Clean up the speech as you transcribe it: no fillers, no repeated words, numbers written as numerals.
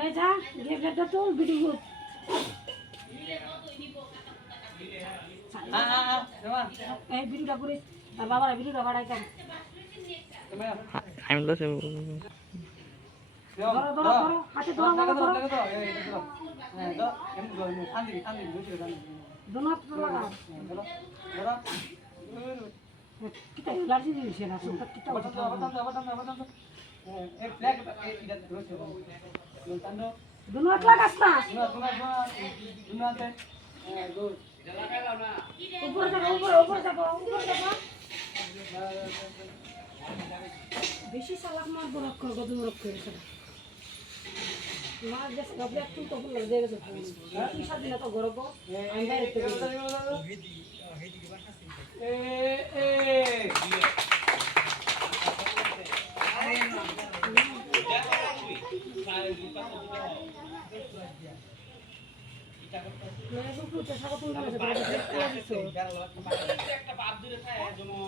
এই যা গেটটা তো ভিডিও এই ভিডিওটা করে আর বাবার ভিডিওটা বাড়াইতাম আমি তো ধরো ধরো ধরো হাতে ধরো ধরো ধরো दोनों हाथ पर लगा कितना लाठी दी है ना सब कितना दोनों हाथ लगा ना ऊपर जाओ ऊपर जाओ বেশি সালাক মার বরক কর গদু বরক করে সেটা মার দেশ গবলে তুই তো বল দে গেছে কি স্বাধীনতা তো গরব আমি বাইরে থেকে এ এ मैं तो पूछा था तुम गाना से बात करते हो একটা বাপ দূরে থাকে যেমন